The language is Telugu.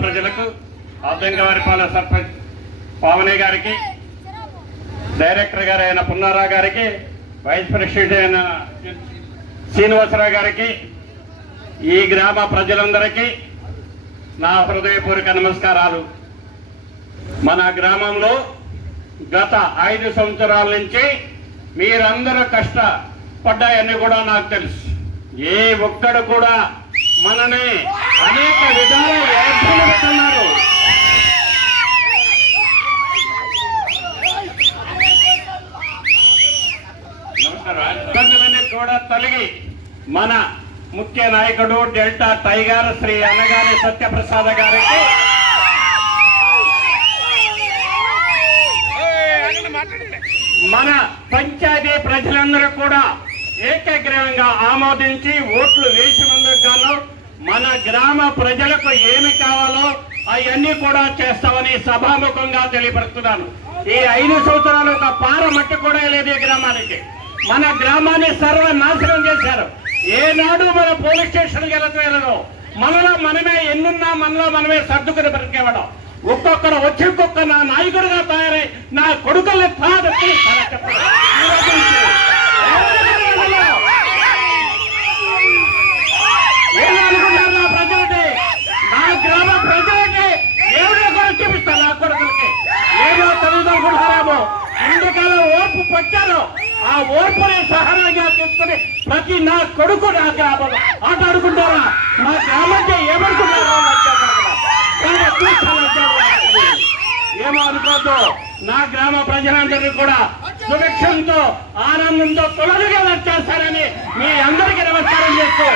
ప్రజలకు అద్దంగవారిపాలెం సర్పంచ్ పావని గారికి, డైరెక్టర్ గారు అయిన పున్నారావు గారికి, వైస్ ప్రెసిడెంట్ అయిన శ్రీనివాసరావు గారికి, ఈ గ్రామ ప్రజలందరికీ నా హృదయపూర్వక నమస్కారాలు. మన గ్రామంలో గత 5 సంవత్సరాల నుంచి మీరందరూ కష్టపడ్డాయని కూడా నాకు తెలుసు. ఏ ఒక్కడు కూడా మనని అనేక విధాలు ఏర్పడుతున్నారు. ఇబ్బందులన్నీ కూడా తొలగి మన ముఖ్య నాయకుడు డెల్టా టైగర్ శ్రీ అనగాని సత్యప్రసాద్ గారికి, మన పంచాయతీ ప్రజలందరూ కూడా ఏకగ్రీవంగా ఆమోదించి ఓట్లు వేసినందుకు గాను మన గ్రామ ప్రజలకు ఏమి కావాలో అవన్నీ కూడా చేస్తామని సభాముఖంగా తెలియపరుస్తున్నాను. ఈ 5 సంవత్సరాలు ఒక పార మట్టి కూడా లేదు ఈ గ్రామానికి. మన గ్రామాన్ని సర్వనాశనం చేశారు. ఏనాడు మన పోలీస్ స్టేషన్కి వెళ్ళదు. మనలో మనమే ఎన్నున్నా మనలో మనమే సర్దుకుని బ్రతికేవడం. ఒక్కొక్కరు వచ్చి ఒక్కొక్క నా నాయకుడిగా తయారై నా కొడుకుల్ని ఏమనుకుంటారు నా ప్రజలకి, నా గ్రామ ప్రజలకి ఏదో కూడా చూపిస్తాను. నా కొడుకులకి ఏదో తెలియదనుకుంటారేమో. ఇందుకాలం ఓర్పు పట్టారు. ఆ ఓర్పుని సహనంగా తీసుకుని ప్రతి నా కొడుకు నా గ్రామంలో ఆట ఆడుకుంటారా? మా గ్రామానికి ఏమనుకుంటారో ఏమో అనుకోద్దు. నా గ్రామ ప్రజలందరినీ కూడా సుభిక్షంతో ఆనందంతో తొలగిగా వచ్చేస్తారని మీ అందరికీ నమస్కారం చేస్తూ